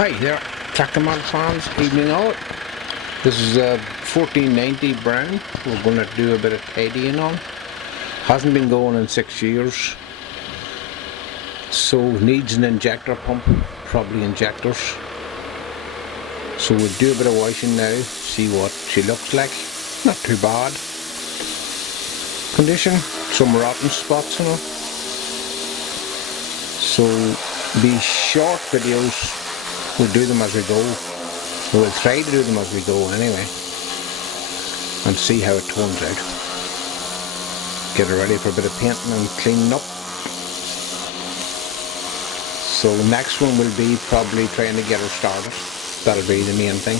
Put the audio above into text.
Hi there, TractorMad fans, evening all. This is a 1490 Brown. We're going to do a bit of tidying on. Hasn't been going in 6 years, so needs an injector pump, probably injectors. So we'll do a bit of washing now, see what she looks like. Not too bad condition, some rotten spots in her. So these short videos, we'll do them as we go. We'll try to do them as we go anyway, and see how it turns out. Get her ready for a bit of painting and cleaning up. So next one will be probably trying to get her started. That'll be the main thing.